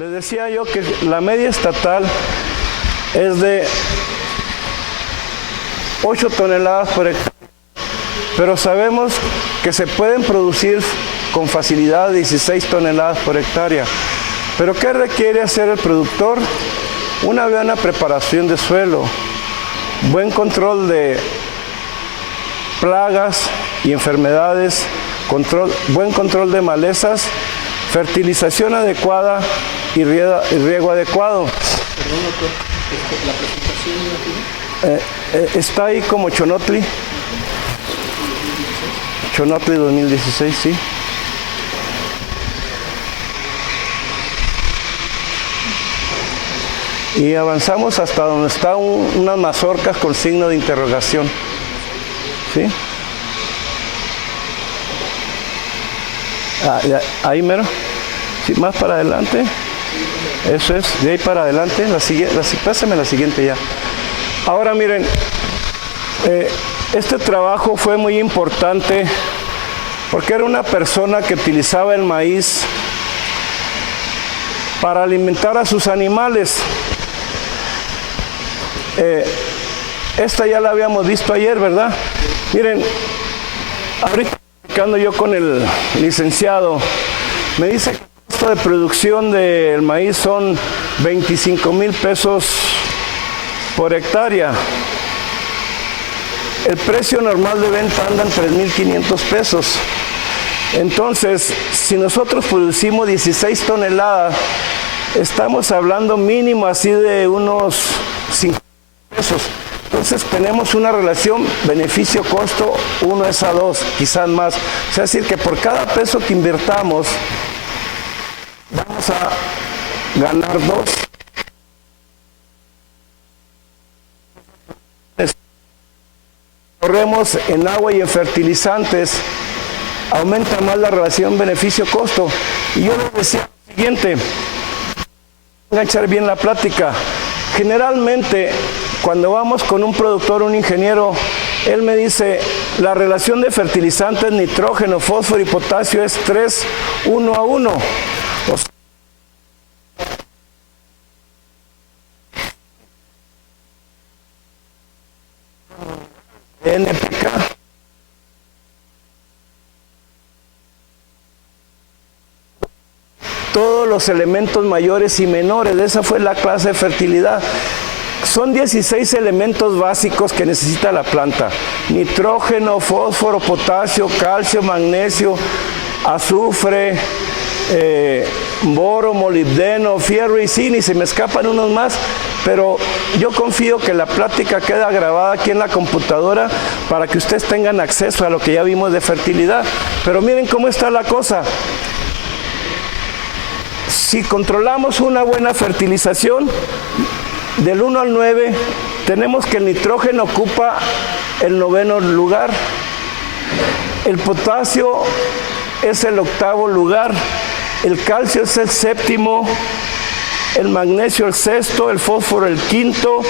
Les decía yo que la media estatal es de 8 toneladas por hectárea, pero sabemos que se pueden producir con facilidad 16 toneladas por hectárea. ¿Pero qué requiere hacer el productor? Una buena preparación de suelo, buen control de plagas y enfermedades, buen control de malezas, fertilización adecuada y riego adecuado. Perdón, doctor, ¿la presentación está ahí como Xonotli. Xonotli 2016, sí. Y avanzamos hasta donde está unas mazorcas con signo de interrogación. ¿Sí? Ahí mero. Sí, más para adelante. Eso es, de ahí para adelante. Pásame la siguiente ya. Ahora miren, este trabajo fue muy importante porque era una persona que utilizaba el maíz para alimentar a sus animales. Esta ya la habíamos visto ayer, ¿verdad? Miren, ahorita platicando yo con el licenciado, me dice que el costo de producción del maíz son 25,000 pesos por hectárea. El precio normal de venta anda en 3,500 pesos. Entonces, si nosotros producimos 16 toneladas, estamos hablando mínimo así de unos 5 pesos. Entonces tenemos una relación beneficio-costo 1:2, quizás más. O sea, es decir, que por cada peso que invirtamos, vamos a ganar 2. Corremos en agua y en fertilizantes, aumenta más la relación beneficio-costo. Y yo les decía lo siguiente, enganchar bien la plática. Generalmente, cuando vamos con un productor, un ingeniero, él me dice, la relación de fertilizantes, nitrógeno, fósforo y potasio es 3:1. O sea, NPK. Todos los elementos mayores y menores, esa fue la clase de fertilidad. Son 16 elementos básicos que necesita la planta. Nitrógeno, fósforo, potasio, calcio, magnesio, azufre, boro, molibdeno, fierro y zinc, y se me escapan unos más, pero yo confío que la plática queda grabada aquí en la computadora para que ustedes tengan acceso a lo que ya vimos de fertilidad. Pero miren cómo está la cosa. Si controlamos una buena fertilización, del 1 al 9, tenemos que el nitrógeno ocupa el 9º lugar, el potasio es el 8º lugar, el calcio es el 7º, el magnesio el 6º, el fósforo el 5º,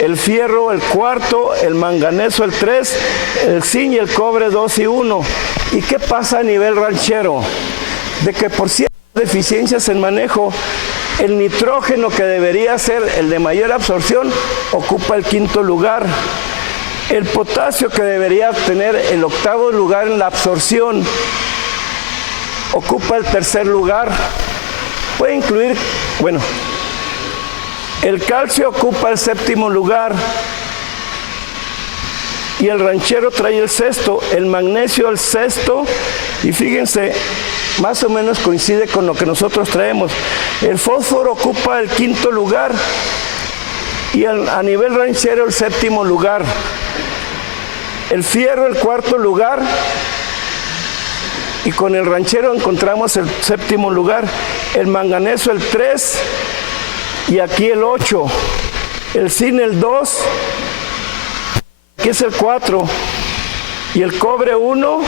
el fierro el 4º, el manganeso el 3, el zinc y el cobre 2 y 1. ¿Y qué pasa a nivel ranchero? De que por ciertas deficiencias en manejo, el nitrógeno, que debería ser el de mayor absorción, ocupa el 5º lugar. El potasio, que debería tener el 8º lugar en la absorción, ocupa el 3er lugar. Puede incluir, bueno, el calcio ocupa el 7º lugar y el ranchero trae el 6º, el magnesio el 6º, y fíjense, más o menos coincide con lo que nosotros traemos. El fósforo ocupa el 5º lugar y a nivel ranchero el 7º lugar. El fierro el 4º lugar y con el ranchero encontramos el 7º lugar. El manganeso el 3 y aquí el 8. El zinc el 2, aquí es el 4 y el cobre 1.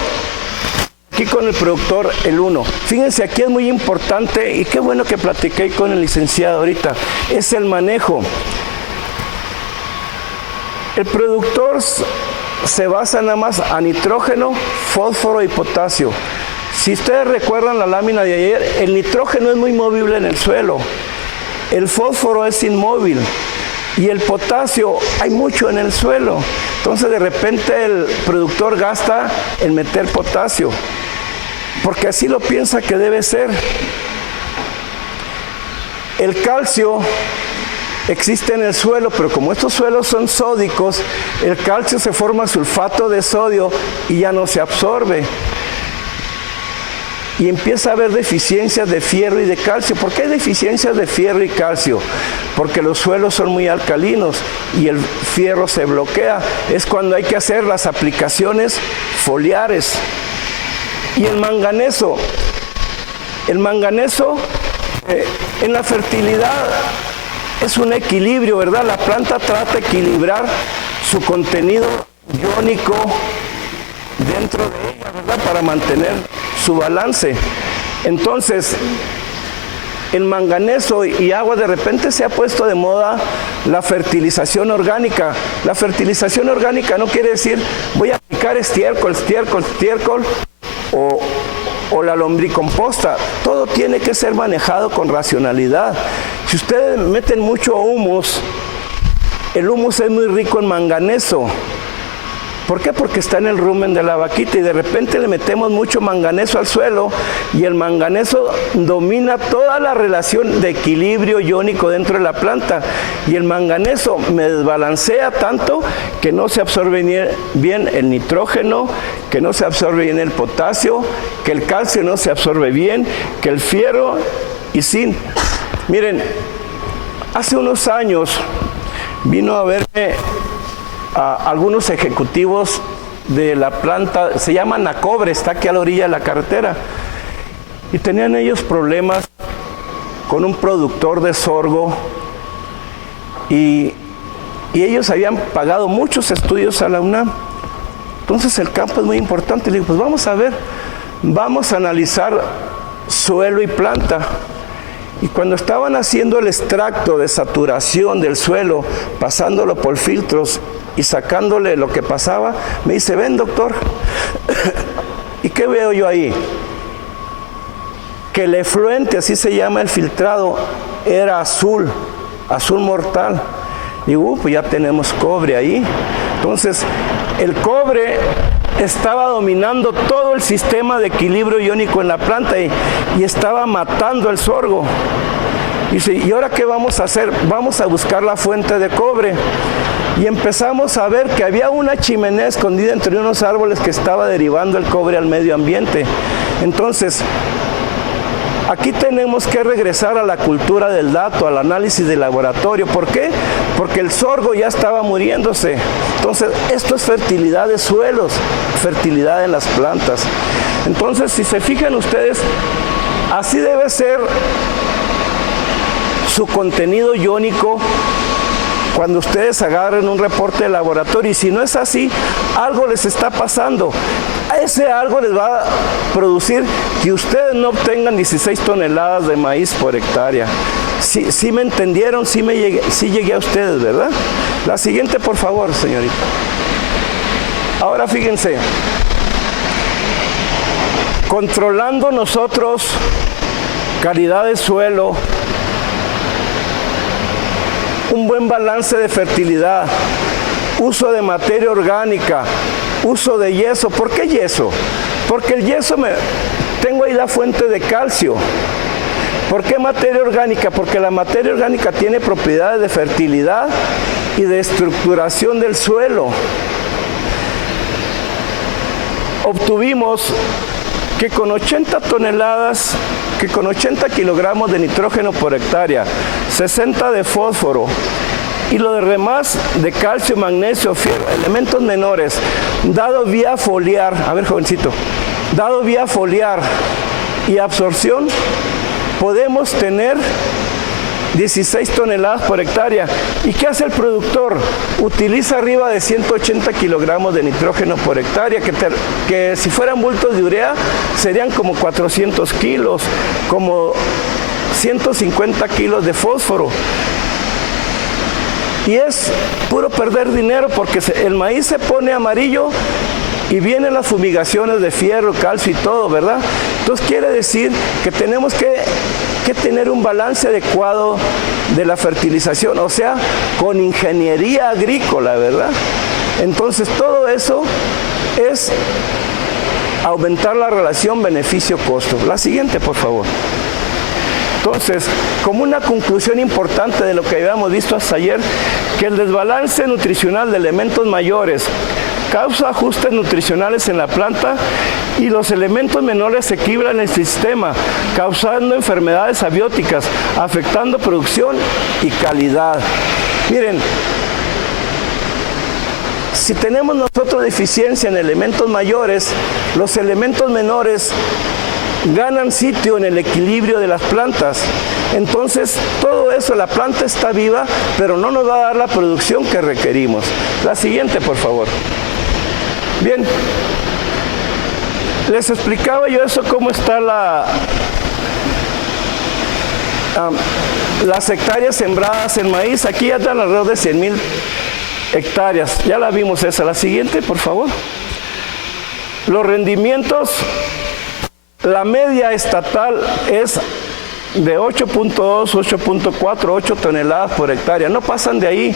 Aquí con el productor el 1. Fíjense, aquí es muy importante y qué bueno que platiqué con el licenciado ahorita. Es el manejo. El productor se basa nada más a nitrógeno, fósforo y potasio. Si ustedes recuerdan la lámina de ayer, el nitrógeno es muy movible en el suelo, el fósforo es inmóvil y el potasio hay mucho en el suelo. Entonces de repente el productor gasta en meter potasio, porque así lo piensa que debe ser. El calcio existe en el suelo, pero como estos suelos son sódicos, el calcio se forma sulfato de sodio y ya no se absorbe. Y empieza a haber deficiencias de fierro y de calcio. ¿Por qué hay deficiencias de fierro y calcio? Porque los suelos son muy alcalinos y el fierro se bloquea. Es cuando hay que hacer las aplicaciones foliares. Y el manganeso en la fertilidad es un equilibrio, ¿verdad? La planta trata de equilibrar su contenido iónico dentro de ella, ¿verdad? Para mantener su balance. Entonces, el manganeso y agua, de repente se ha puesto de moda la fertilización orgánica. La fertilización orgánica no quiere decir voy a aplicar estiércol o la lombricomposta. Todo tiene que ser manejado con racionalidad. Si ustedes meten mucho humus, el humus es muy rico en manganeso. ¿Por qué? Porque está en el rumen de la vaquita y de repente le metemos mucho manganeso al suelo y el manganeso domina toda la relación de equilibrio iónico dentro de la planta y el manganeso me desbalancea tanto que no se absorbe bien el nitrógeno, que no se absorbe bien el potasio, que el calcio no se absorbe bien, que el fierro y zinc. Miren, hace unos años vino a verme a algunos ejecutivos de la planta, se llama Nacobre, está aquí a la orilla de la carretera, y tenían ellos problemas con un productor de sorgo y ellos habían pagado muchos estudios a la UNAM. Entonces el campo es muy importante. Le digo, pues vamos a ver, vamos a analizar suelo y planta. Y cuando estaban haciendo el extracto de saturación del suelo, pasándolo por filtros y sacándole lo que pasaba, me dice, ven doctor, ¿y qué veo yo ahí? Que el efluente, así se llama el filtrado, era azul mortal. Digo, pues ya tenemos cobre ahí. Entonces, el cobre estaba dominando todo el sistema de equilibrio iónico en la planta y estaba matando el sorgo. Dice, ¿y ahora qué vamos a hacer? Vamos a buscar la fuente de cobre. Y empezamos a ver que había una chimenea escondida entre unos árboles que estaba derivando el cobre al medio ambiente. Entonces, aquí tenemos que regresar a la cultura del dato, al análisis de laboratorio. ¿Por qué? Porque el sorgo ya estaba muriéndose. Entonces, esto es fertilidad de suelos, fertilidad en las plantas. Entonces, si se fijan ustedes, así debe ser su contenido iónico cuando ustedes agarren un reporte de laboratorio. Y si no es así, algo les está pasando. Ese algo les va a producir que ustedes no obtengan 16 toneladas de maíz por hectárea. Sí me entendieron, sí llegué a ustedes, ¿verdad? La siguiente, por favor, señorita. Ahora fíjense, controlando nosotros calidad de suelo, un buen balance de fertilidad, uso de materia orgánica, uso de yeso. ¿Por qué yeso? Porque el yeso tengo ahí la fuente de calcio. ¿Por qué materia orgánica? Porque la materia orgánica tiene propiedades de fertilidad y de estructuración del suelo. Obtuvimos que con 80 kilogramos de nitrógeno por hectárea, 60 de fósforo y lo demás de calcio, magnesio, fierro, elementos menores, dado vía foliar, a ver jovencito, dado vía foliar y absorción, podemos tener 16 toneladas por hectárea. ¿Y qué hace el productor? Utiliza arriba de 180 kilogramos de nitrógeno por hectárea, que si fueran bultos de urea serían como 400 kilos, como 150 kilos de fósforo. Y es puro perder dinero porque el maíz se pone amarillo Y vienen las fumigaciones de fierro, calcio y todo, ¿verdad? Entonces quiere decir que tenemos que tener un balance adecuado de la fertilización, o sea, con ingeniería agrícola, ¿verdad? Entonces todo eso es aumentar la relación beneficio-costo. La siguiente, por favor. Entonces, como una conclusión importante de lo que habíamos visto hasta ayer, que el desbalance nutricional de elementos mayores causa ajustes nutricionales en la planta y los elementos menores se equilibran el sistema, causando enfermedades abióticas, afectando producción y calidad. Miren, si tenemos nosotros deficiencia en elementos mayores, los elementos menores ganan sitio en el equilibrio de las plantas. Entonces, todo eso, la planta está viva, pero no nos va a dar la producción que requerimos. La siguiente, por favor. Bien, les explicaba yo eso, cómo está las hectáreas sembradas en maíz. Aquí ya están alrededor de 100,000 hectáreas. Ya la vimos esa. La siguiente, por favor. Los rendimientos, la media estatal es de 8.2, 8.4, 8 toneladas por hectárea. No pasan de ahí.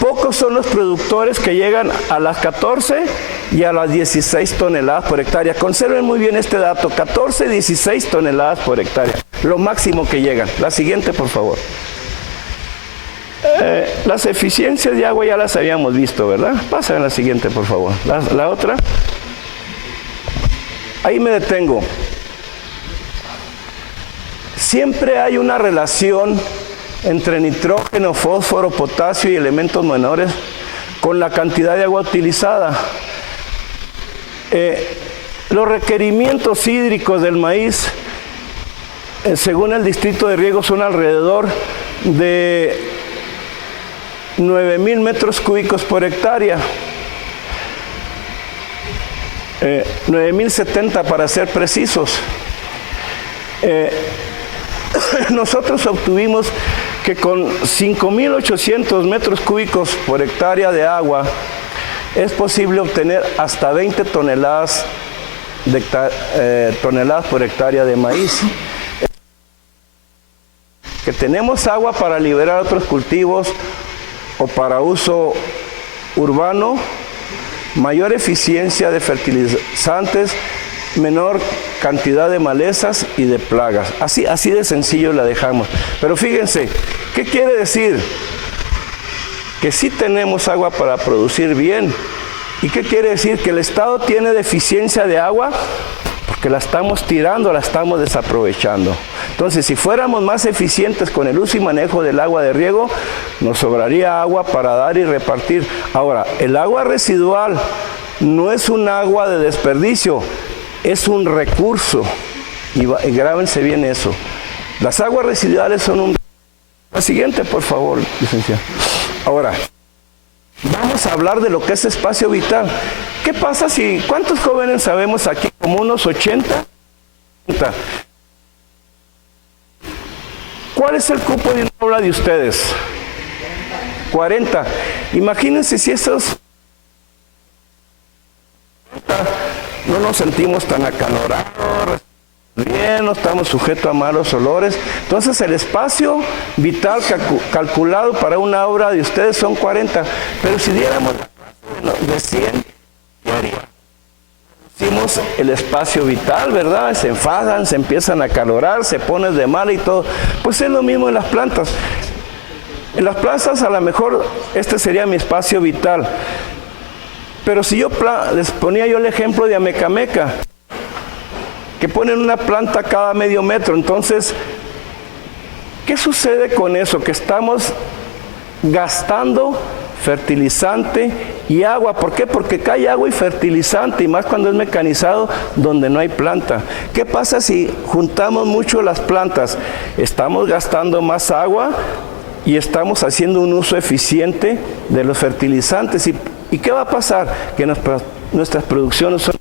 Pocos son los productores que llegan a las 14 y a las 16 toneladas por hectárea. Conserven muy bien este dato, 14, 16 toneladas por hectárea, lo máximo que llegan. La siguiente, por favor. Las eficiencias de agua ya las habíamos visto, ¿verdad? Pasen a la siguiente, por favor. La otra. Ahí me detengo. Siempre hay una relación entre nitrógeno, fósforo, potasio y elementos menores con la cantidad de agua utilizada. Los requerimientos hídricos del maíz, según el distrito de riego, son alrededor de 9,000 metros cúbicos por hectárea. 9,070 para ser precisos. Nosotros obtuvimos que con 5,800 metros cúbicos por hectárea de agua es posible obtener hasta 20 toneladas por hectárea de maíz. Que tenemos agua para liberar otros cultivos o para uso urbano, mayor eficiencia de fertilizantes, menor cantidad de malezas y de plagas. Así de sencillo la dejamos. Pero fíjense, ¿qué quiere decir? Que sí tenemos agua para producir bien. ¿Y qué quiere decir? Que el Estado tiene deficiencia de agua porque la estamos tirando, la estamos desaprovechando. Entonces, si fuéramos más eficientes con el uso y manejo del agua de riego, nos sobraría agua para dar y repartir. Ahora, el agua residual no es un agua de desperdicio, es un recurso. Y grábense bien eso. Las aguas residuales son un... La siguiente, por favor, licenciado. Ahora, vamos a hablar de lo que es espacio vital. ¿Qué pasa si... ¿Cuántos jóvenes sabemos aquí? Como unos 80. ¿Cuál es el cupo de una aula de ustedes? 40. Imagínense si esos... no nos sentimos tan acalorados, bien, no estamos sujetos a malos olores. Entonces el espacio vital calculado para una obra de ustedes son 40. Pero si diéramos de 100, ¿qué haría? Decimos el espacio vital, ¿verdad? Se enfadan, se empiezan a acalorar, se ponen de mal y todo. Pues es lo mismo en las plantas. En las plantas a lo mejor este sería mi espacio vital. Pero si yo les ponía yo el ejemplo de Amecameca, que ponen una planta cada medio metro, entonces, ¿qué sucede con eso? Que estamos gastando fertilizante y agua. ¿Por qué? Porque cae agua y fertilizante, y más cuando es mecanizado, donde no hay planta. ¿Qué pasa si juntamos mucho las plantas? Estamos gastando más agua y estamos haciendo un uso eficiente de los fertilizantes. ¿Y qué va a pasar? Que nuestras producciones son...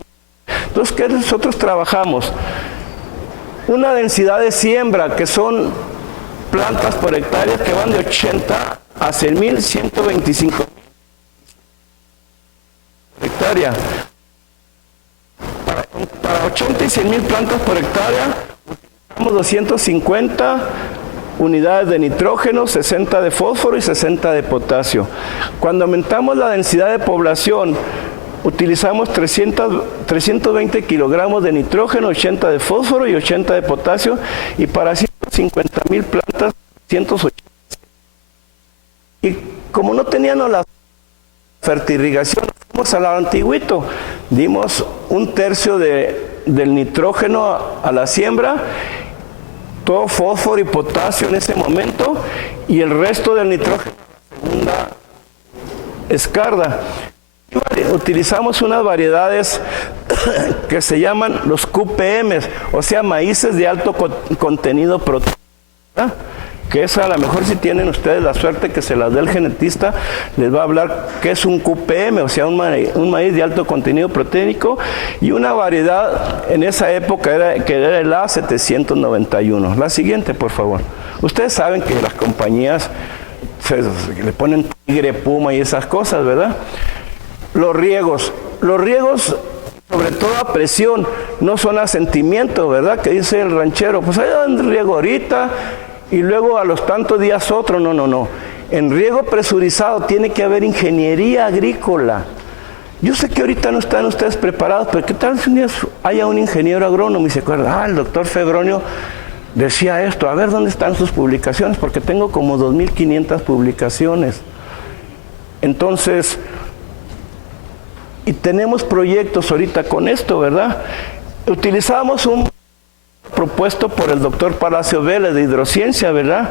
Entonces, ¿qué nosotros trabajamos? Una densidad de siembra, que son plantas por hectárea que van de 80 a 100,000, 125,000 hectáreas. 80 y 100 mil plantas por hectárea, utilizamos 250 unidades de nitrógeno, 60 de fósforo y 60 de potasio. Cuando aumentamos la densidad de población, utilizamos 320 kilogramos de nitrógeno, 80 de fósforo y 80 de potasio, y para 150 mil plantas, 180. Y como no teníamos la fertirrigación, fuimos al antiguito, dimos un tercio del nitrógeno a la siembra, todo fósforo y potasio en ese momento, y el resto del nitrógeno a la segunda escarda. Utilizamos unas variedades que se llaman los QPMs, o sea, maíces de alto contenido proteico, ¿verdad? Que esa, a lo mejor, si tienen ustedes la suerte que se las dé el genetista, les va a hablar qué es un QPM, o sea, un maíz de alto contenido proteínico, y una variedad en esa época era el A791. La siguiente, por favor. Ustedes saben que las compañías le ponen tigre, puma y esas cosas, ¿verdad? Los riegos, sobre todo a presión, no son a sentimiento, ¿verdad? Que dice el ranchero, pues hay un riego ahorita y luego a los tantos días otro. No. En riego presurizado tiene que haber ingeniería agrícola. Yo sé que ahorita no están ustedes preparados, pero ¿qué tal si un día haya un ingeniero agrónomo y se acuerda, el doctor Febronio decía esto? A ver, ¿dónde están sus publicaciones? Porque tengo como 2.500 publicaciones. Entonces, y tenemos proyectos ahorita con esto, ¿verdad? Utilizamos un propuesto por el doctor Palacio Vélez de hidrociencia, ¿verdad?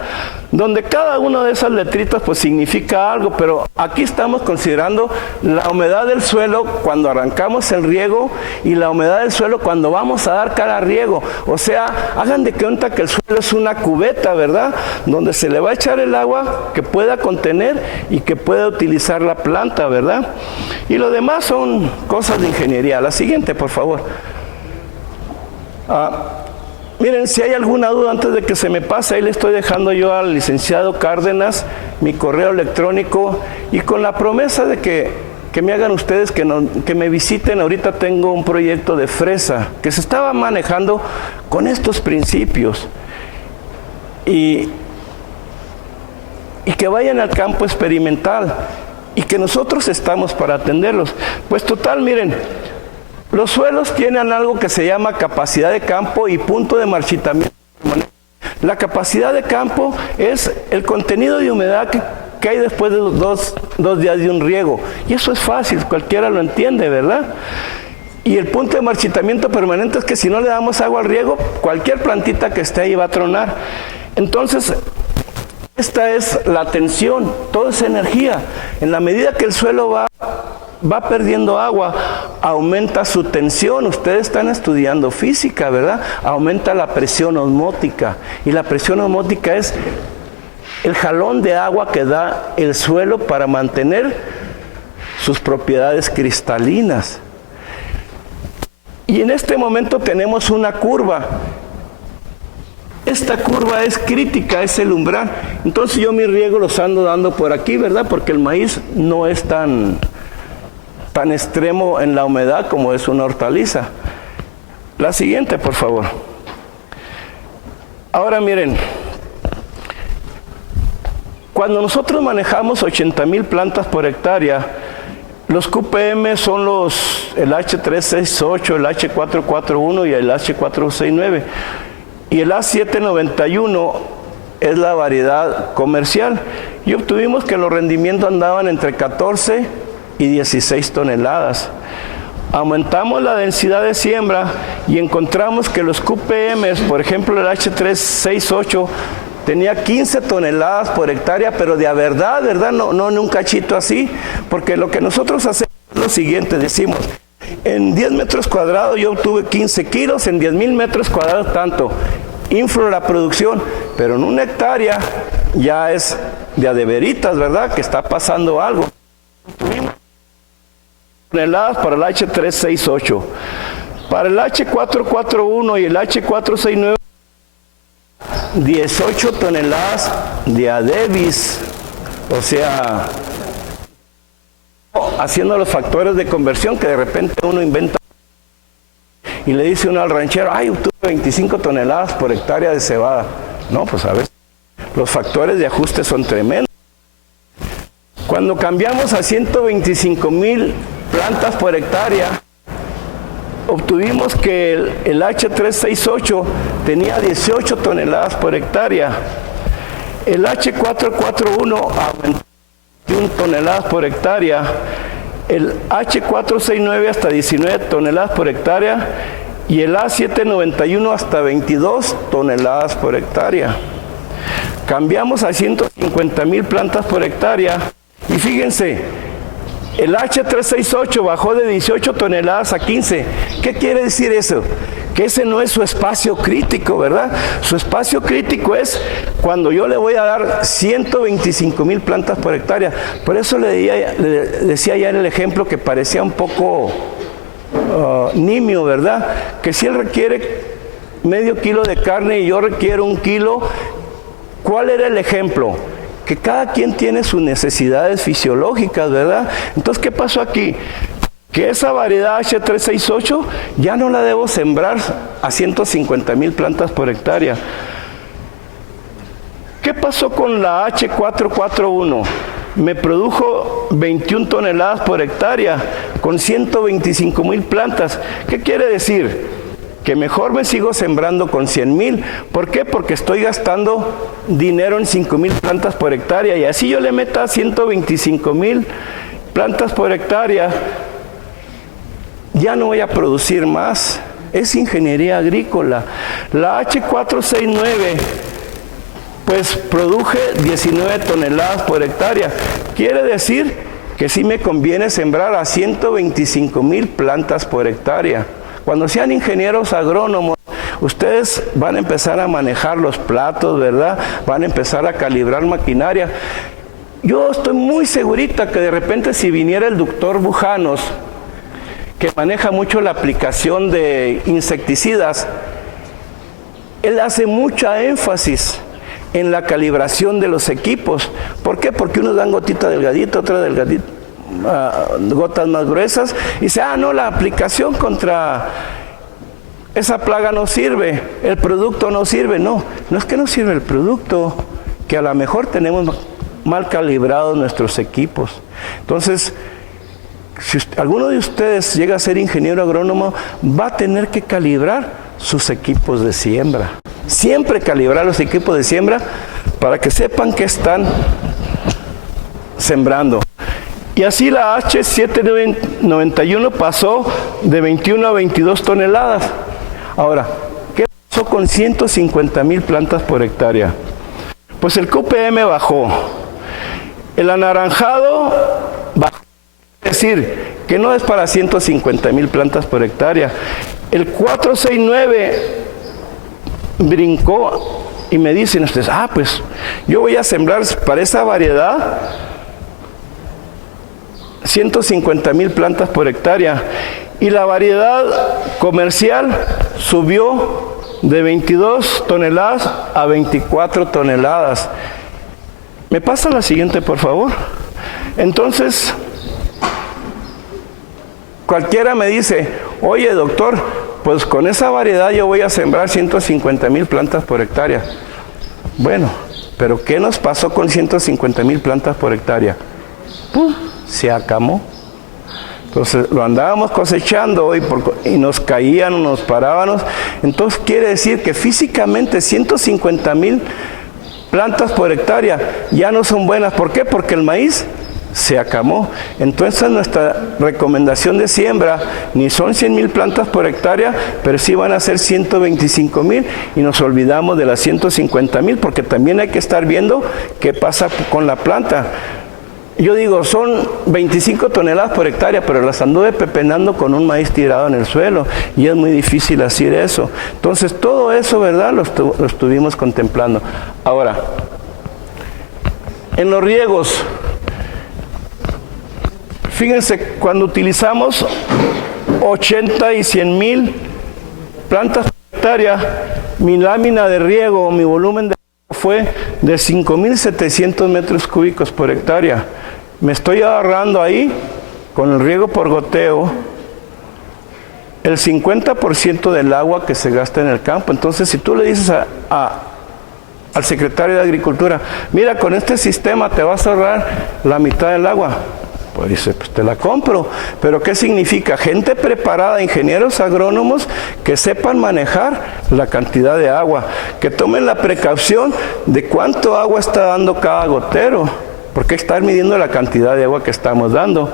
Donde cada una de esas letritas pues significa algo, pero aquí estamos considerando la humedad del suelo cuando arrancamos el riego y la humedad del suelo cuando vamos a dar cada riego. O sea, hagan de cuenta que el suelo es una cubeta, ¿verdad? Donde se le va a echar el agua que pueda contener y que pueda utilizar la planta, ¿verdad? Y lo demás son cosas de ingeniería. La siguiente, por favor. Miren, si hay alguna duda antes de que se me pase, ahí le estoy dejando yo al licenciado Cárdenas mi correo electrónico, y con la promesa de que me hagan ustedes, que me visiten. Ahorita tengo un proyecto de fresa que se estaba manejando con estos principios, y que vayan al campo experimental y que nosotros estamos para atenderlos. Pues total, miren, los suelos tienen algo que se llama capacidad de campo y punto de marchitamiento permanente. La capacidad de campo es el contenido de humedad que hay después de dos días de un riego. Y eso es fácil, cualquiera lo entiende, ¿verdad? Y el punto de marchitamiento permanente es que si no le damos agua al riego, cualquier plantita que esté ahí va a tronar. Entonces, esta es la tensión, toda esa energía. En la medida que el suelo va perdiendo agua, aumenta su tensión. Ustedes están estudiando física, ¿verdad? Aumenta la presión osmótica, y la presión osmótica es el jalón de agua que da el suelo para mantener sus propiedades cristalinas. Y en este momento tenemos una curva. Esta curva es crítica, es el umbral. Entonces yo mi riego los ando dando por aquí, ¿verdad? Porque el maíz no es tan extremo en la humedad como es una hortaliza. La siguiente, por favor. Ahora miren, cuando nosotros manejamos 80,000 plantas por hectárea, los QPM son el H368, el H441 y el H469. Y el A791 es la variedad comercial. Y obtuvimos que los rendimientos andaban entre 14 y 16 toneladas. Aumentamos la densidad de siembra y encontramos que los QPMs, por ejemplo el H368, tenía 15 toneladas por hectárea, pero de verdad, no en un cachito así, porque lo que nosotros hacemos es lo siguiente, decimos, en 10 metros cuadrados yo obtuve 15 kilos, en 10,000 metros cuadrados tanto. Inflo la producción, pero en una hectárea ya es de adeveritas, ¿verdad? Que está pasando algo. Toneladas para el H368. Para el H441 y el H469, 18 toneladas de adebis. O sea, haciendo los factores de conversión que de repente uno inventa. y le dice uno al ranchero, ay, tuve 25 toneladas por hectárea de cebada. No, pues a veces los factores de ajuste son tremendos. Cuando cambiamos a 125,000 plantas por hectárea, obtuvimos que el H368 tenía 18 toneladas por hectárea. El H441 aumentó 21 toneladas por hectárea. El H469 hasta 19 toneladas por hectárea. Y el A791 hasta 22 toneladas por hectárea. Cambiamos a 150,000 plantas por hectárea. Y fíjense, el H368 bajó de 18 toneladas a 15. ¿Qué quiere decir eso? Que ese no es su espacio crítico, ¿verdad? Su espacio crítico es cuando yo le voy a dar 125,000 plantas por hectárea. Por eso le decía ya en el ejemplo que parecía un poco nimio, ¿verdad? Que si él requiere medio kilo de carne y yo requiero 1 kilo, ¿cuál era el ejemplo? Que cada quien tiene sus necesidades fisiológicas, ¿verdad? Entonces, ¿qué pasó aquí? Que esa variedad H368 ya no la debo sembrar a 150,000 plantas por hectárea. ¿Qué pasó con la H441? Me produjo 21 toneladas por hectárea con 125,000 plantas. ¿Qué quiere decir? Que mejor me sigo sembrando con 100,000. ¿Por qué? Porque estoy gastando dinero en 5,000 plantas por hectárea y así yo le meta 125,000 plantas por hectárea, ya no voy a producir más. Es ingeniería agrícola. La H469, pues produje 19 toneladas por hectárea. Quiere decir que sí me conviene sembrar a 125,000 plantas por hectárea. Cuando sean ingenieros agrónomos, ustedes van a empezar a manejar los platos, ¿verdad? Van a empezar a calibrar maquinaria. Yo estoy muy segurita que de repente si viniera el doctor Bujanos, que maneja mucho la aplicación de insecticidas, él hace mucha énfasis en la calibración de los equipos. ¿Por qué? Porque unos dan gotita delgadita, otra delgadita, gotas más gruesas, y dice, no, la aplicación contra esa plaga no sirve, el producto no sirve. No, no es que no sirve el producto, que a lo mejor tenemos mal calibrados nuestros equipos. Entonces, si alguno de ustedes llega a ser ingeniero agrónomo, va a tener que calibrar sus equipos de siembra. Siempre calibrar los equipos de siembra para que sepan que están sembrando. Y así la H791 pasó de 21 a 22 toneladas. Ahora, ¿qué pasó con 150,000 plantas por hectárea? Pues el QPM bajó. El anaranjado bajó. Es decir, que no es para 150,000 plantas por hectárea. El 469 brincó y me dicen ustedes, pues yo voy a sembrar para esa variedad 150,000 plantas por hectárea. Y la variedad comercial subió de 22 toneladas a 24 toneladas. ¿Me pasa la siguiente, por favor? Entonces, cualquiera me dice, oye doctor, pues con esa variedad yo voy a sembrar 150,000 plantas por hectárea. Bueno, pero ¿qué nos pasó con 150,000 plantas por hectárea? ¡Pum! Se acabó. Entonces lo andábamos cosechando y nos caían, nos parábamos. Entonces quiere decir que físicamente 150,000 plantas por hectárea ya no son buenas. ¿Por qué? Porque el maíz se acabó. Entonces nuestra recomendación de siembra ni son 100,000 plantas por hectárea, pero sí van a ser 125,000 y nos olvidamos de las 150,000 porque también hay que estar viendo qué pasa con la planta. Yo digo, son 25 toneladas por hectárea, pero las anduve pepenando con un maíz tirado en el suelo y es muy difícil hacer eso. Entonces todo eso, ¿verdad? Lo estuvimos contemplando. Ahora, en los riegos, fíjense, cuando utilizamos 80 y 100,000 plantas por hectárea, mi lámina de riego, mi volumen de riego fue de 5,700 metros cúbicos por hectárea. Me estoy agarrando ahí, con el riego por goteo, el 50% del agua que se gasta en el campo. Entonces, si tú le dices al secretario de Agricultura, mira, con este sistema te vas a ahorrar la mitad del agua, pues dice, pues te la compro. Pero ¿qué significa? Gente preparada, ingenieros agrónomos que sepan manejar la cantidad de agua, que tomen la precaución de cuánto agua está dando cada gotero, porque estar midiendo la cantidad de agua que estamos dando.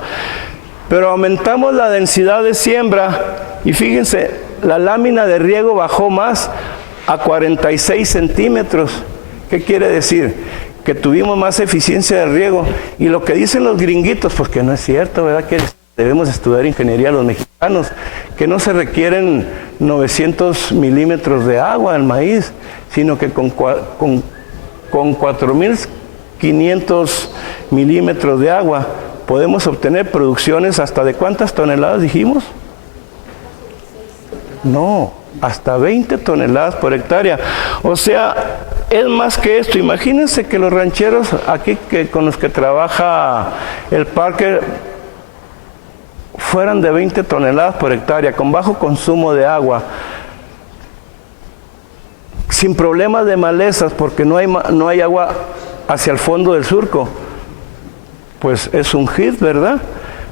Pero aumentamos la densidad de siembra y fíjense, la lámina de riego bajó más a 46 centímetros. ¿Qué quiere decir? Que tuvimos más eficiencia de riego. Y lo que dicen los gringuitos, pues que no es cierto, ¿verdad? Que debemos estudiar ingeniería los mexicanos, que no se requieren 900 milímetros de agua al maíz, sino que con 4.500 milímetros de agua podemos obtener producciones hasta de ¿cuántas toneladas dijimos? No, hasta 20 toneladas por hectárea. O sea, es más que esto. Imagínense que los rancheros aquí con los que trabaja el parque fueran de 20 toneladas por hectárea, con bajo consumo de agua, sin problemas de malezas, porque no hay agua hacia el fondo del surco. Pues es un hit, ¿verdad?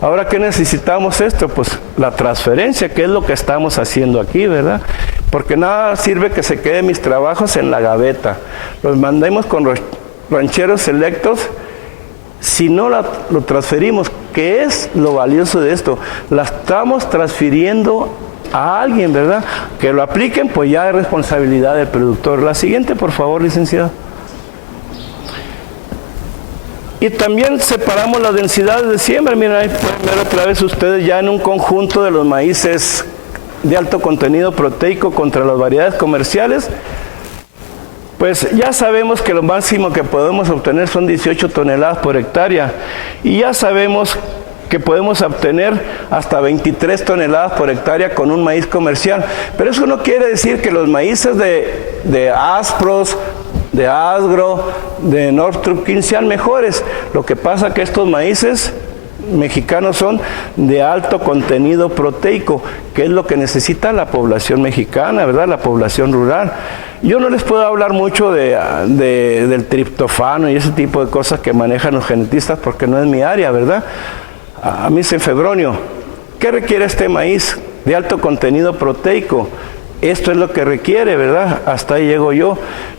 Ahora, ¿qué necesitamos esto? Pues la transferencia, que es lo que estamos haciendo aquí, ¿verdad? Porque nada sirve que se queden mis trabajos en la gaveta. Los mandemos con rancheros selectos si no lo transferimos. ¿Qué es lo valioso de esto? La estamos transfiriendo a alguien, ¿verdad? Que lo apliquen, pues ya es responsabilidad del productor. La siguiente, por favor, licenciado. Y también separamos las densidades de siembra. Miren, ahí pueden ver otra vez ustedes ya en un conjunto de los maíces de alto contenido proteico contra las variedades comerciales. Pues ya sabemos que lo máximo que podemos obtener son 18 toneladas por hectárea. Y ya sabemos que podemos obtener hasta 23 toneladas por hectárea con un maíz comercial. Pero eso no quiere decir que los maíces de Aspros, de Asgro, de Northrop King sean mejores. Lo que pasa es que estos maíces mexicanos son de alto contenido proteico, que es lo que necesita la población mexicana, ¿verdad? La población rural. Yo no les puedo hablar mucho del triptofano y ese tipo de cosas que manejan los genetistas porque no es mi área, ¿verdad? A mí es enfebronio. ¿Qué requiere este maíz de alto contenido proteico? Esto es lo que requiere, ¿verdad? Hasta ahí llego yo.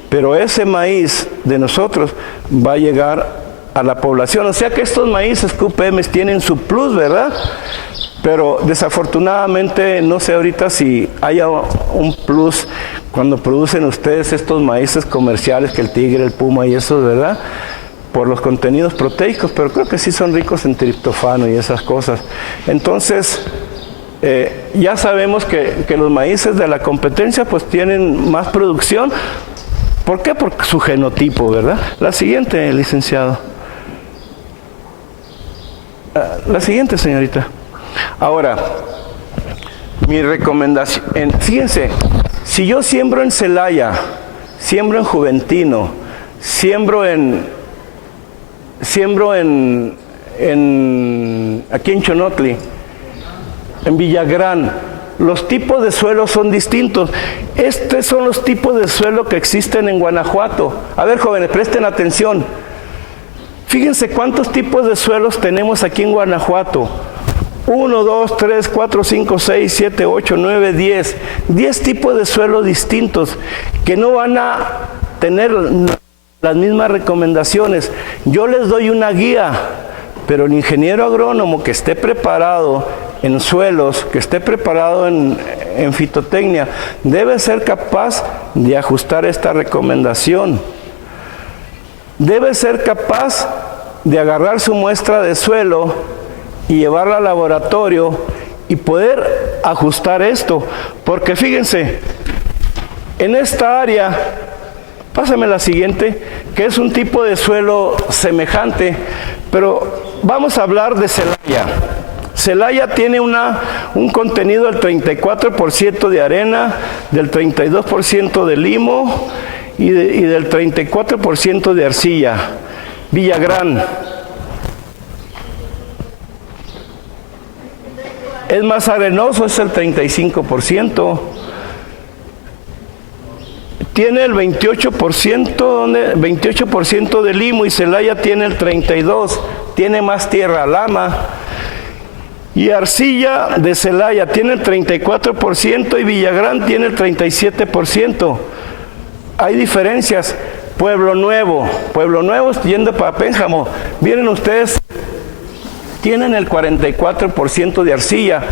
Pero ese maíz de nosotros va a llegar a la población. O sea que estos maíces QPM tienen su plus, ¿verdad? Pero desafortunadamente no sé ahorita si haya un plus cuando producen ustedes estos maíces comerciales, que el tigre, el puma y esos, ¿verdad? Por los contenidos proteicos, pero creo que sí son ricos en triptofano y esas cosas. Entonces, ya sabemos que los maíces de la competencia pues tienen más producción. ¿Por qué? Por su genotipo, ¿verdad? La siguiente, licenciado. La siguiente, señorita. Ahora, mi recomendación, fíjense, si yo siembro en Celaya, siembro en Juventino, siembro aquí en Chonotli, en Villagrán, los tipos de suelo son distintos. Estos son los tipos de suelo que existen en Guanajuato. A ver, jóvenes, presten atención. Fíjense cuántos tipos de suelos tenemos aquí en Guanajuato. 1, 2, 3, 4, 5, 6, 7, 8, 9, 10. 10 tipos de suelos distintos que no van a tener las mismas recomendaciones. Yo les doy una guía, pero el ingeniero agrónomo que esté preparado en suelos, que esté preparado en fitotecnia, debe ser capaz de ajustar esta recomendación. Debe ser capaz de agarrar su muestra de suelo y llevarla al laboratorio y poder ajustar esto. Porque fíjense, en esta área, pásame la siguiente, que es un tipo de suelo semejante, pero vamos a hablar de Celaya. Celaya tiene un contenido del 34% de arena, del 32% de limo y del 34% de arcilla. Villagrán. es más arenoso, es el 35%. Tiene el 28% de limo y Celaya tiene el 32%. Tiene más tierra lama. Y Arcilla de Celaya tiene el 34% y Villagrán tiene el 37%. Hay diferencias. Pueblo Nuevo yendo para Pénjamo. Miren ustedes, tienen el 44% de arcilla.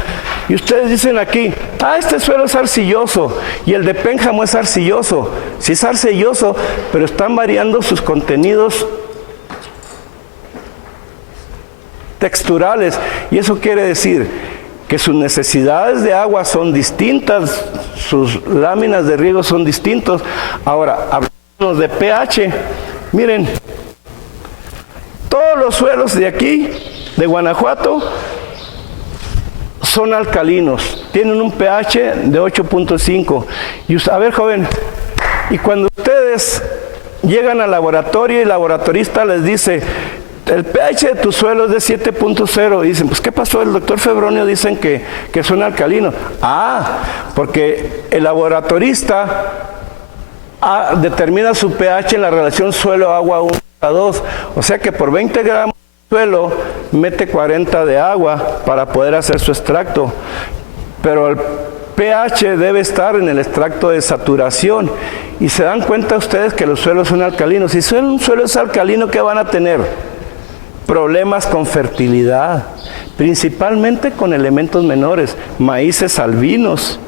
Y ustedes dicen aquí, este suelo es arcilloso y el de Pénjamo es arcilloso. Sí es arcilloso, pero están variando sus contenidos texturales. Y eso quiere decir que sus necesidades de agua son distintas, sus láminas de riego son distintos. Ahora, hablamos de pH. Miren, todos los suelos de aquí, de Guanajuato, son alcalinos, tienen un pH de 8.5. Y a ver, joven, y cuando ustedes llegan al laboratorio y el laboratorista les dice, el pH de tu suelo es de 7.0, y dicen, pues ¿qué pasó? El doctor Febronio dicen que son alcalinos. Porque el laboratorista determina su pH en la relación suelo-agua 1:2, o sea que por 20 gramos suelo mete 40 de agua para poder hacer su extracto, pero el pH debe estar en el extracto de saturación. Y se dan cuenta ustedes que los suelos son alcalinos. Si un suelo es alcalino, ¿qué van a tener? Problemas con fertilidad, principalmente con elementos menores, maíces albinos.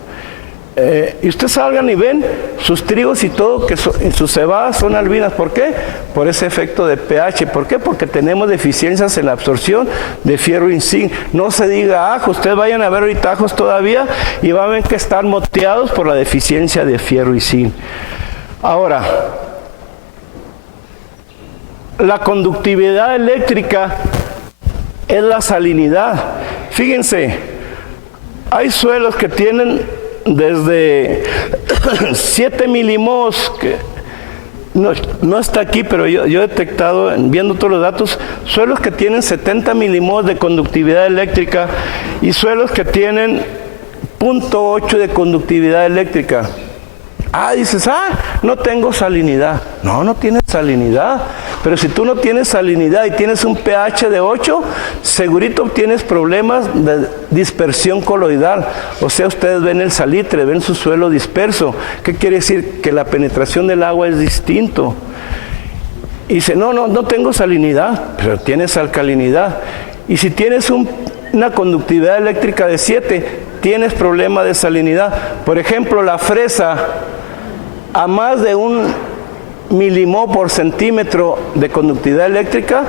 Y ustedes salgan y ven sus trigos y todo, que sus cebadas son albinas. ¿Por qué? Por ese efecto de pH. ¿Por qué? Porque tenemos deficiencias en la absorción de fierro y zinc. No se diga ajo, ustedes vayan a ver ahorita ajos todavía y van a ver que están moteados por la deficiencia de fierro y zinc. Ahora, la conductividad eléctrica es la salinidad. Fíjense, hay suelos que tienen desde 7 milimols, que no está aquí, pero yo he detectado, viendo todos los datos, suelos que tienen 70 milimols de conductividad eléctrica y suelos que tienen 0.8 de conductividad eléctrica. Dices, no tengo salinidad. No tienes salinidad. Pero si tú no tienes salinidad y tienes un pH de 8, segurito tienes problemas de dispersión coloidal. O sea, ustedes ven el salitre, ven su suelo disperso. ¿Qué quiere decir? Que la penetración del agua es distinto. Y dice, no tengo salinidad, pero tienes alcalinidad. Y si tienes una conductividad eléctrica de 7, tienes problema de salinidad. Por ejemplo, la fresa, a más de 1 milimol por centímetro de conductividad eléctrica,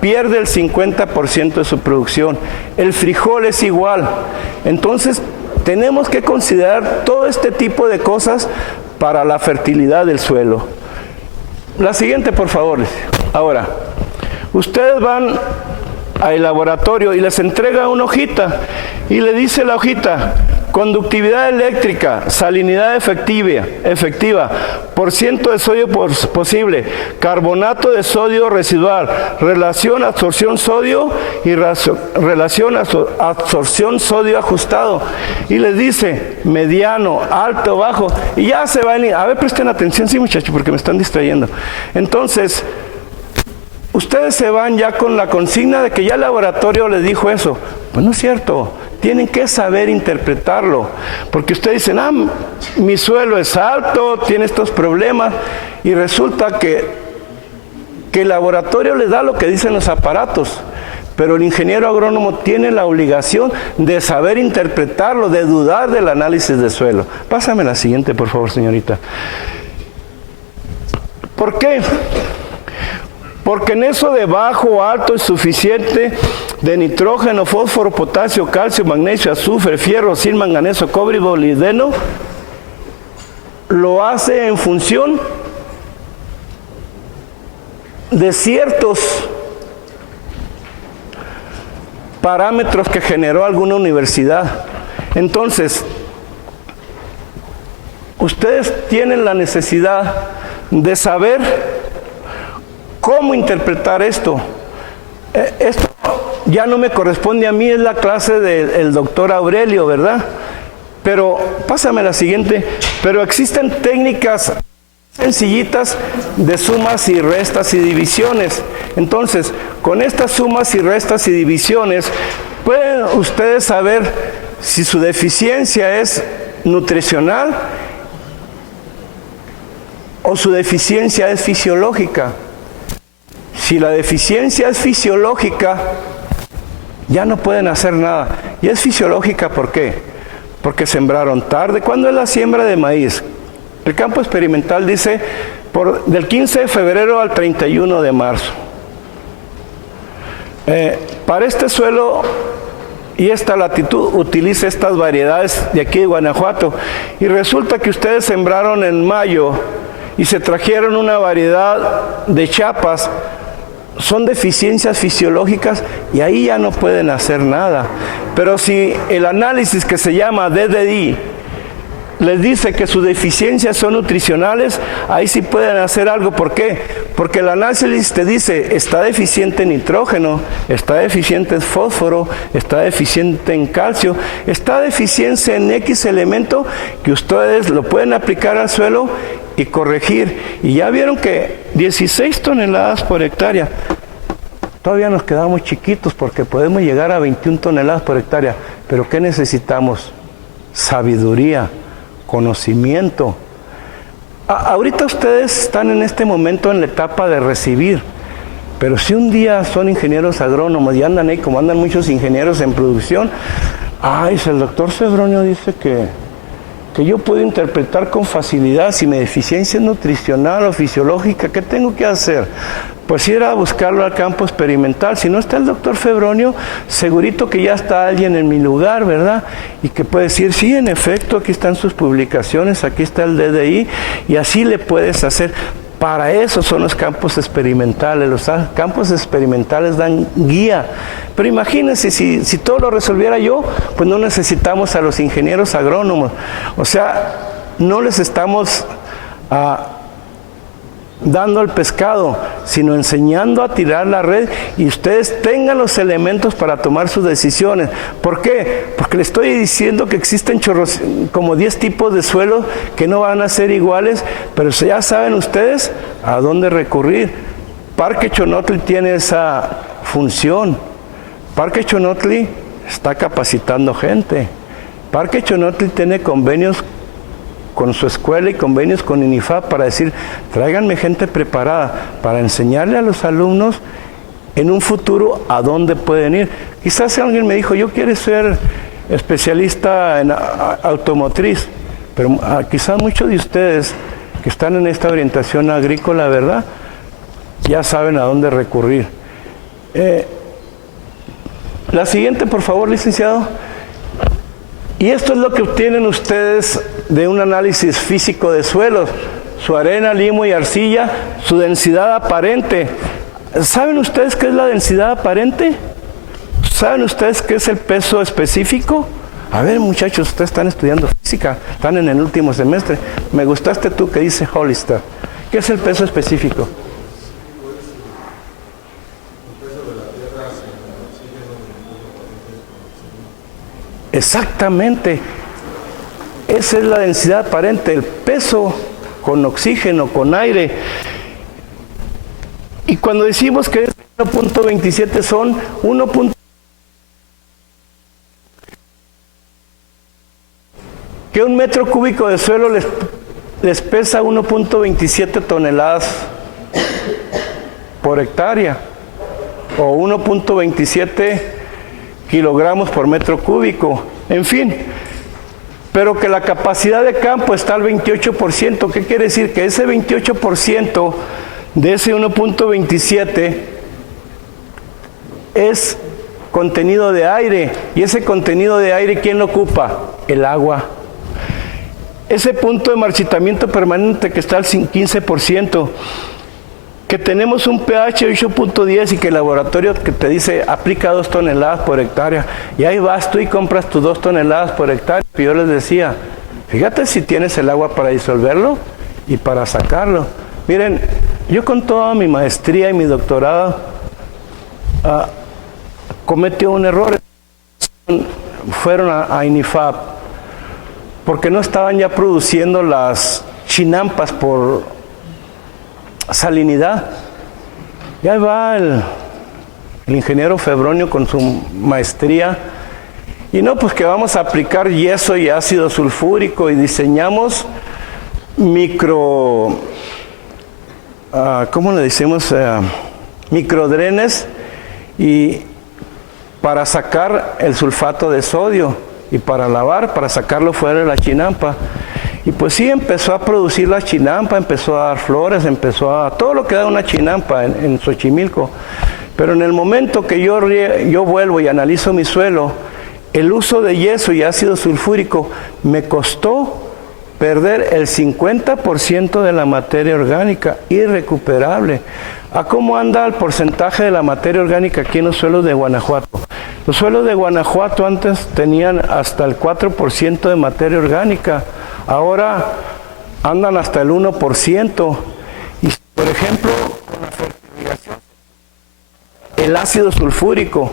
pierde el 50% de su producción. El frijol es igual. Entonces, tenemos que considerar todo este tipo de cosas para la fertilidad del suelo. La siguiente, por favor. Ahora, ustedes van al laboratorio y les entrega una hojita y le dice la hojita, conductividad eléctrica, salinidad efectiva, % de sodio posible, carbonato de sodio residual, relación absorción sodio y relación absorción sodio ajustado. Y les dice mediano, alto, bajo, y ya se van. A ver, presten atención, sí, muchachos, porque me están distrayendo. Entonces, ustedes se van ya con la consigna de que ya el laboratorio les dijo eso. Pues no es cierto. Tienen que saber interpretarlo, porque ustedes dicen, mi suelo es alto, tiene estos problemas, y resulta que el laboratorio les da lo que dicen los aparatos, pero el ingeniero agrónomo tiene la obligación de saber interpretarlo, de dudar del análisis de suelo. Pásame la siguiente, por favor, señorita. ¿Por qué? Porque en eso de bajo, alto y suficiente de nitrógeno, fósforo, potasio, calcio, magnesio, azufre, fierro, zinc, manganeso, cobre y molibdeno, lo hace en función de ciertos parámetros que generó alguna universidad. Entonces, ustedes tienen la necesidad de saber cómo interpretar esto. Esto ya no me corresponde a mí, es la clase del doctor Aurelio, ¿verdad? Pero, pásame la siguiente, pero existen técnicas sencillitas de sumas y restas y divisiones. Entonces, con estas sumas y restas y divisiones, pueden ustedes saber si su deficiencia es nutricional o su deficiencia es fisiológica. Si la deficiencia es fisiológica, ya no pueden hacer nada. Y es fisiológica, ¿por qué? Porque sembraron tarde. ¿Cuándo es la siembra de maíz? El campo experimental dice del 15 de febrero al 31 de marzo. Para este suelo y esta latitud utiliza estas variedades de aquí de Guanajuato. Y resulta que ustedes sembraron en mayo y se trajeron una variedad de Chiapas. Son deficiencias fisiológicas y ahí ya no pueden hacer nada. Pero si el análisis que se llama DDI les dice que sus deficiencias son nutricionales, ahí sí pueden hacer algo. ¿Por qué? Porque el análisis te dice, está deficiente en nitrógeno, está deficiente en fósforo, está deficiente en calcio, está deficiente en X elemento que ustedes lo pueden aplicar al suelo y corregir. Y ya vieron que 16 toneladas por hectárea. Todavía nos quedamos chiquitos porque podemos llegar a 21 toneladas por hectárea. Pero ¿qué necesitamos? Sabiduría, conocimiento. Ahorita ustedes están en este momento en la etapa de recibir. Pero si un día son ingenieros agrónomos y andan ahí como andan muchos ingenieros en producción, el doctor Cedronio dice que yo puedo interpretar con facilidad si mi deficiencia es nutricional o fisiológica, ¿qué tengo que hacer? Pues ir a buscarlo al campo experimental. Si no está el doctor Febronio, segurito que ya está alguien en mi lugar, ¿verdad? Y que puede decir, sí, en efecto, aquí están sus publicaciones, aquí está el DDI, y así le puedes hacer. Para eso son los campos experimentales. Los campos experimentales dan guía. Pero imagínense, si todo lo resolviera yo, pues no necesitamos a los ingenieros agrónomos. O sea, no les estamos dando el pescado, sino enseñando a tirar la red y ustedes tengan los elementos para tomar sus decisiones. ¿Por qué? Porque les estoy diciendo que existen como 10 tipos de suelos que no van a ser iguales, pero ya saben ustedes a dónde recurrir. Parque Xonotli tiene esa función. Parque Xonotli está capacitando gente. Parque Xonotli tiene convenios con su escuela y convenios con INIFAP para decir, tráiganme gente preparada para enseñarle a los alumnos en un futuro a dónde pueden ir. Quizás si alguien me dijo, yo quiero ser especialista en automotriz, pero quizás muchos de ustedes que están en esta orientación agrícola, ¿verdad? Ya saben a dónde recurrir. La siguiente, por favor, licenciado. Y esto es lo que obtienen ustedes de un análisis físico de suelos, su arena, limo y arcilla, su densidad aparente. ¿Saben ustedes qué es la densidad aparente? ¿Saben ustedes qué es el peso específico? A ver, muchachos, ustedes están estudiando física, están en el último semestre. Me gustaste tú que dice Hollister. ¿Qué es el peso específico? Exactamente, esa es la densidad aparente, el peso con oxígeno, con aire. Y cuando decimos que es 1.27 son 1. Que un metro cúbico de suelo les pesa 1.27 toneladas por hectárea o 1.27 kilogramos por metro cúbico, en fin, pero que la capacidad de campo está al 28%. ¿Qué quiere decir? Que ese 28% de ese 1.27 es contenido de aire, y ese contenido de aire, ¿quién lo ocupa? El agua. Ese punto de marchitamiento permanente que está al 15%, que tenemos un pH 8.10 y que el laboratorio que te dice aplica 2 toneladas por hectárea, y ahí vas tú y compras tus 2 toneladas por hectárea. Y yo les decía, fíjate si tienes el agua para disolverlo y para sacarlo. Miren, yo con toda mi maestría y mi doctorado cometió un error. Fueron a INIFAP porque no estaban ya produciendo las chinampas por salinidad. Y ahí va el ingeniero Febronio con su maestría. Y no, pues que vamos a aplicar yeso y ácido sulfúrico y diseñamos ¿cómo le decimos? Microdrenes y para sacar el sulfato de sodio y para lavar, para sacarlo fuera de la chinampa. Y pues sí, empezó a producir la chinampa, empezó a dar flores, empezó a todo lo que da una chinampa en Xochimilco. Pero en el momento que yo vuelvo y analizo mi suelo, el uso de yeso y ácido sulfúrico me costó perder el 50% de la materia orgánica, irrecuperable. ¿A cómo anda el porcentaje de la materia orgánica aquí en los suelos de Guanajuato? Los suelos de Guanajuato antes tenían hasta el 4% de materia orgánica, ahora andan hasta el 1%. Y por ejemplo, con la fertilización, el ácido sulfúrico,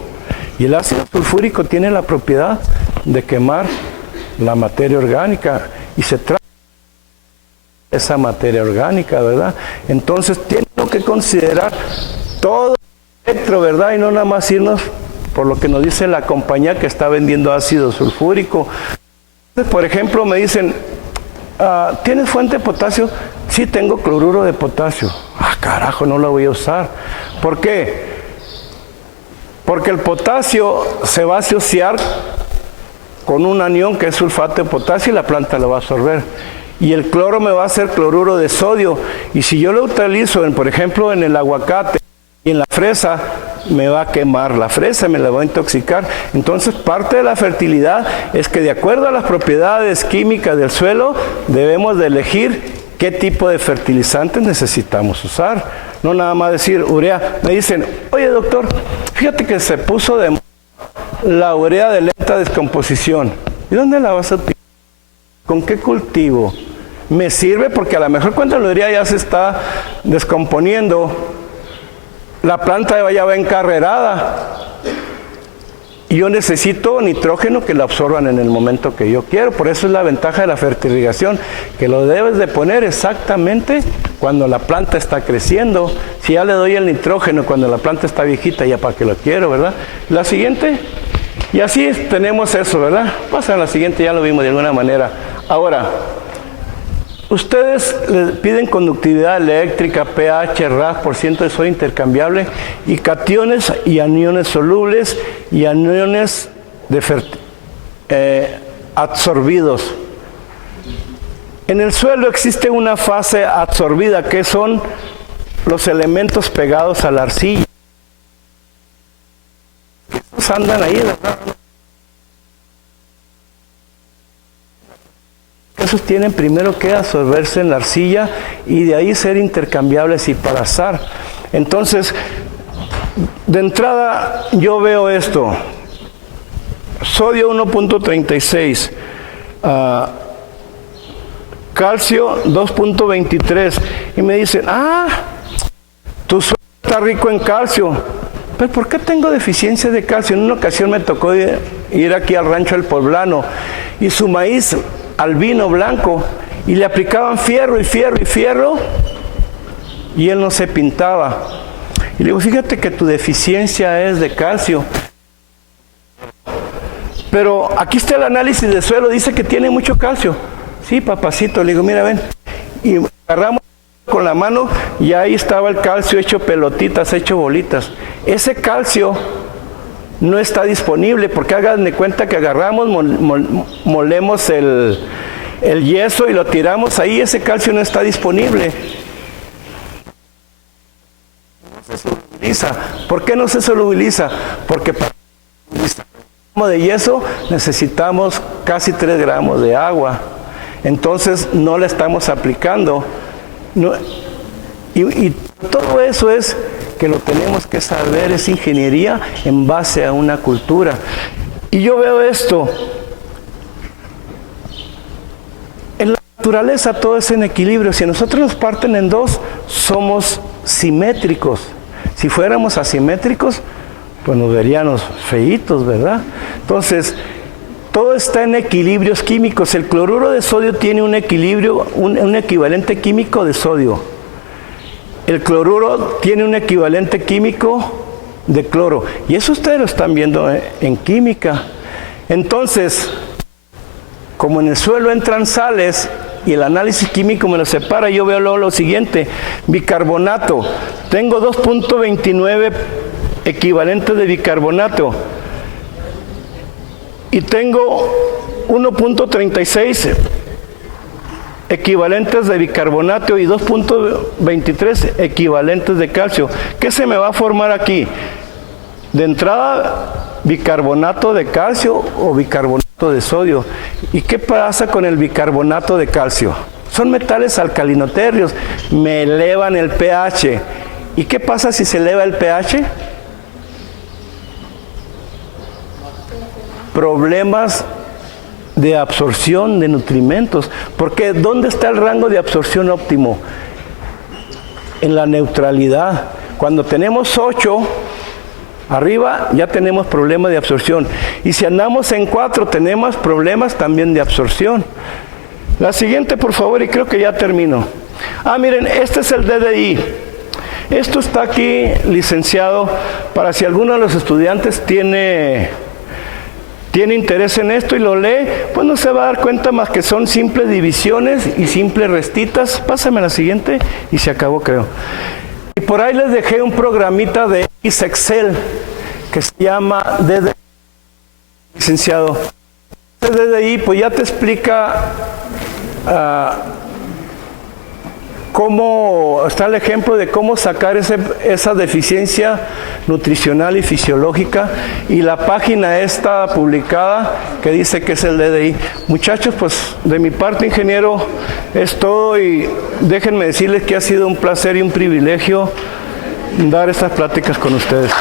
y el ácido sulfúrico tiene la propiedad de quemar la materia orgánica y se trata de esa materia orgánica, ¿verdad? Entonces tiene que considerar todo el espectro, ¿verdad? Y no nada más irnos por lo que nos dice la compañía que está vendiendo ácido sulfúrico. Entonces, por ejemplo, me dicen, ¿tienes fuente de potasio? Sí, tengo cloruro de potasio. Carajo, no lo voy a usar. ¿Por qué? Porque el potasio se va a asociar con un anión que es sulfato de potasio y la planta lo va a absorber. Y el cloro me va a hacer cloruro de sodio. Y si yo lo utilizo, por ejemplo, en el aguacate y en la fresa, me va a quemar la fresa, me la va a intoxicar. Entonces, parte de la fertilidad es que de acuerdo a las propiedades químicas del suelo, debemos de elegir qué tipo de fertilizantes necesitamos usar. No nada más decir urea. Me dicen, oye doctor, fíjate que se puso de moda la urea de lenta descomposición. ¿Y dónde la vas a utilizar? ¿Con qué cultivo? Me sirve porque a lo mejor cuando la urea ya se está descomponiendo, la planta ya va encarrerada. Y yo necesito nitrógeno que lo absorban en el momento que yo quiero. Por eso es la ventaja de la fertilización, que lo debes de poner exactamente cuando la planta está creciendo. Si ya le doy el nitrógeno cuando la planta está viejita, ya para qué lo quiero, ¿verdad? La siguiente, y así tenemos eso, ¿verdad? Pasa a la siguiente, ya lo vimos de alguna manera. Ahora, ustedes le piden conductividad eléctrica, pH, RAS, % de sodio intercambiable y cationes y aniones solubles y aniones absorbidos. En el suelo existe una fase absorbida que son los elementos pegados a la arcilla. Estos andan ahí, ¿verdad? Esos tienen primero que absorberse en la arcilla y de ahí ser intercambiables y parazar. Entonces, de entrada yo veo esto. Sodio 1.36, calcio 2.23 y me dicen, tu suelo está rico en calcio. ¿Pero por qué tengo deficiencia de calcio? En una ocasión me tocó ir aquí al rancho del Poblano y su maíz albino blanco y le aplicaban fierro y fierro y fierro y él no se pintaba. Y le digo, fíjate que tu deficiencia es de calcio. Pero aquí está el análisis de suelo, dice que tiene mucho calcio. Sí, papacito, le digo, mira, ven. Y agarramos con la mano y ahí estaba el calcio hecho pelotitas, hecho bolitas. Ese calcio no está disponible porque hagan de cuenta que agarramos, molemos el yeso y lo tiramos ahí, ese calcio no está disponible. No se solubiliza. ¿Por qué no se solubiliza? Porque para un gramo de yeso necesitamos casi 3 gramos de agua. Entonces no le estamos aplicando. Y todo eso es que lo tenemos que saber, es ingeniería en base a una cultura. Y yo veo esto. En la naturaleza todo es en equilibrio. Si a nosotros nos parten en dos, somos simétricos. Si fuéramos asimétricos, pues nos veríamos feitos, ¿verdad? Entonces, todo está en equilibrios químicos. El cloruro de sodio tiene un equilibrio, un equivalente químico de sodio. El cloruro tiene un equivalente químico de cloro. Y eso ustedes lo están viendo en química. Entonces, como en el suelo entran sales y el análisis químico me lo separa, yo veo luego lo siguiente: bicarbonato. Tengo 2.29 equivalentes de bicarbonato. Y tengo 1.36 equivalentes de bicarbonato y 2.23 equivalentes de calcio. ¿Qué se me va a formar aquí? De entrada, bicarbonato de calcio o bicarbonato de sodio. ¿Y qué pasa con el bicarbonato de calcio? Son metales alcalinotérreos, me elevan el pH. ¿Y qué pasa si se eleva el pH? Problemas de absorción de nutrimentos. Porque ¿dónde está el rango de absorción óptimo? En la neutralidad. Cuando tenemos 8 arriba, ya tenemos problemas de absorción. Y si andamos en 4, tenemos problemas también de absorción. La siguiente, por favor, y creo que ya termino. Miren, este es el DDI. Esto está aquí, licenciado, para si alguno de los estudiantes tiene interés en esto y lo lee, pues no se va a dar cuenta más que son simples divisiones y simples restitas. Pásame la siguiente y se acabó, creo. Y por ahí les dejé un programita de Excel que se llama DDI, licenciado. Este DDI pues ya te explica cómo está el ejemplo de cómo sacar esa deficiencia nutricional y fisiológica, y la página está publicada que dice que es el DDI. Muchachos, pues de mi parte, ingeniero, es todo, y déjenme decirles que ha sido un placer y un privilegio dar estas pláticas con ustedes.